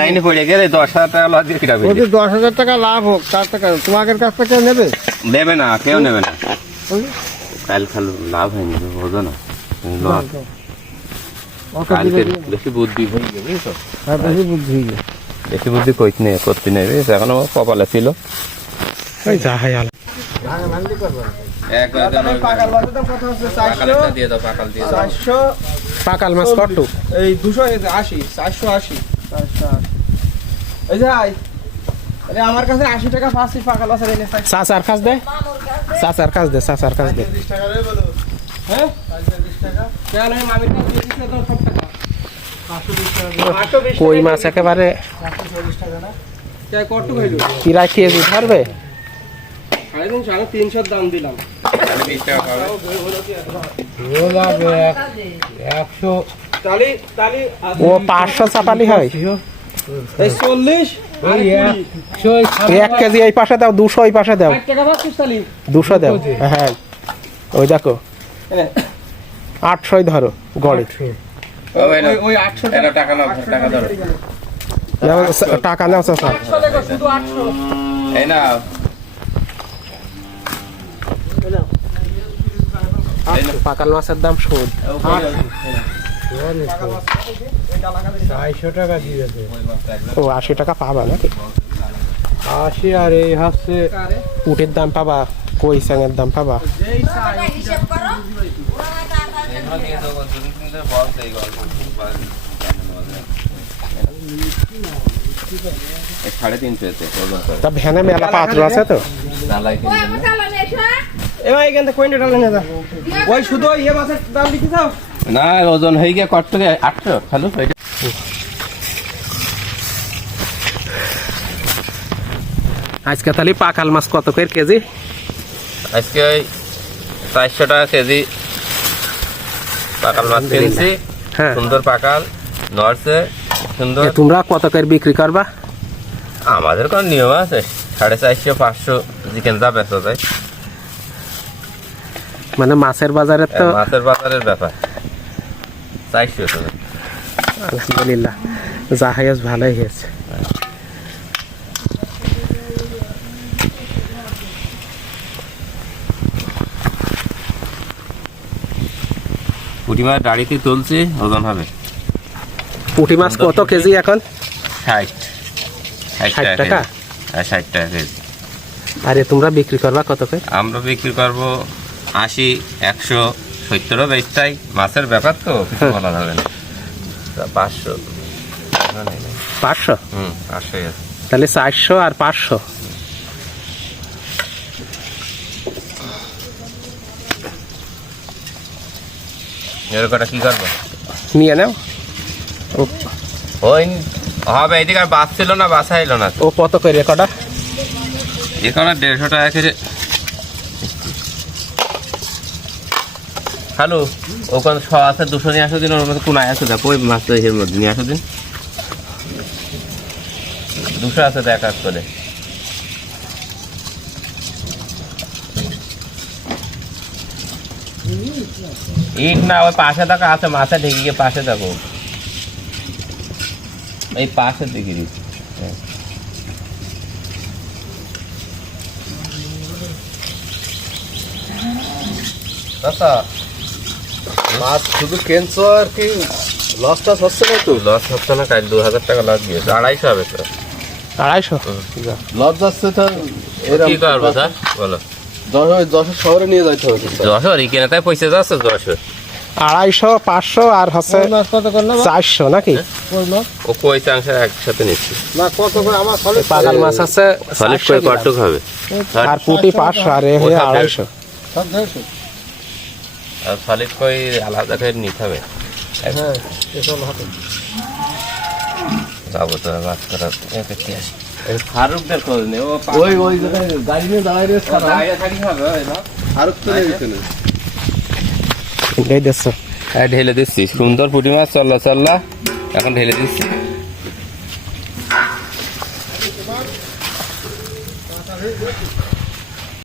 লাইনে পড়ে গেলে দশ হাজার টাকা লস দিয়ে দশ হাজার টাকা লাভ হোক তার টাকা তোমাদের কাছ থেকে নেবে? নেবে না কেউ নেবে না? কাল লাভ হয়নি বোঝো না। বেশি বুদ্ধি হয়ে যাবে বেশি বুদ্ধি হয়ে যায়। বেশি বুদ্ধি কইতে নেই করতে নেই? এখনও কপালে ছিল। ওই যা আলা পাকাল মাছ কত? এই দুশো আশি চারশো আশি। এই যে ভাই আরে আমার কাছে আশি টাকা পাচ্ছি পাকাল মাছের এনে চারশো চাচার কাজ দে। চাচার কাজ দে চাচার কাজ দে। হ্যাঁ? কেন এই মামির কাছে দিয়ে দিচ্ছে তো সব টাকা? কই মাছ একেবারে? টাকা কত হইল প্রায় কেজি ধরবে তিনশোর দাম দিলাম। তালি ও পাঁচশো চাপালি হয়। এক কেজি এই পাশে দাও দুশো এই পাশে দাও। দুশো দাও। হ্যাঁ ওই দেখো। আটশোই ধরো গড়ে। টাকা টাকা নাও না পাকাল মাছের দাম শোধ ও আশি টাকা পাবা নাকি? আশি আর এই হচ্ছে উটের দাম পাবা কই চাঙের দাম পাবা? সাড়ে তিনশো। তা ভ্যানে মেলা পাত্র আছে তো? ডালাই কিনবেন না? এ এখান থেকে কোয়েন্টে ডালে নিয়ে ওই শুধু ইয়ে মাছের দাম দিতে চাও? না ওজন হয়ে গিয়ে কত থেকে আটশো খালু আজকে তাহলে পাকাল মাছ কত করে কেজি? আজকে ওই চারশো টাকা কেজি পাকাল মাছ কিনছি। হ্যাঁ। সুন্দর পাকাল নড়ছে সুন্দর। তোমরা কত করে বিক্রি করবা? আমাদের কোন নিয়ম আছে। সাড়ে চারশো পাঁচশো চিকেন যা বেচা যায়। মানে মাছের বাজারে তো মাছের বাজারের ব্যাপার। চারশো তো আলহামদুলিল্লাহ ভালোই হয়েছে। পুঁটি মাছ গাড়িতে তুলছি ওজন হবে। পুঁটি মাছ কত কেজি এখন? ষাট। ষাট টাকা হ্যাঁ ষাট টাকা কেজি। আর তোমরা বিক্রি করবা কত করে? আমরা বিক্রি করব আশি একশো সত্তরও বেচটাই মাছের ব্যাপার তো কিছু বলা যাবে না। পাঁচশো। পাঁচশো? হুম পাঁচশোই আছে। তাহলে চারশো আর পাঁচশো। এরকমটা কি করব? নিয়ে নাও। ওই হবে এদিকে আর বাস ছিল না বাসা এলো না। ও কত করে কটা? এখানে দেড়শো টাকা কেজি। হ্যালো ওখানে ছ আছে, দুশো নিয়ে আসো দিন, ওর মধ্যে কোনায় আসো, দেখো, ওই মাছটা এর মধ্যে, নিয়ে আসো দিন। দুশো আছে দেখ কাজ করে। ইট না, ওই পাশে দেখো, আছে মাছে ঢেকে গিয়ে পাশে দেখো। এই পাশে দিকে দিচ্ছি দাদা মাছ শুধু কেনছো আর কি লস টস হচ্ছে না তো? লস হচ্ছে না কাল দু হাজার টাকা লস গিয়েছে আড়াইশো হবে তো। আড়াইশো? লস যাচ্ছে তো কি করব স্যার? বলো। যশোর যশোর শহরে নিয়ে যাইতে হবে যশোর এখানে তাই পয়সা যাচ্ছে যশোর আড়াইশো পাঁচশো আর হচ্ছে চারশো নাকি? ও কই একসাথে নিচ্ছি। না কত করে? আমার পাগাল মাছ আছে সলিড কই কটুক হবে? আর পুঁটি পাঁচশো আর এ হয়ে আড়াইশো। সলিড কই আলাদা করে নিতে হবে। হ্যাঁ যাব তো করার দেখতে আসি? ফারুকদের খোঁজ নেই ও ওই ওই গাড়ি নিয়ে দাঁড়াই রয়েছে দাঁড়িয়ে থাকি হবে ফারুক তো নেই। হ্যাঁ ঢেলে দিচ্ছি। সুন্দর পুঁটি মাছ চল্লা চল্লা এখন ঢেলে দিচ্ছি।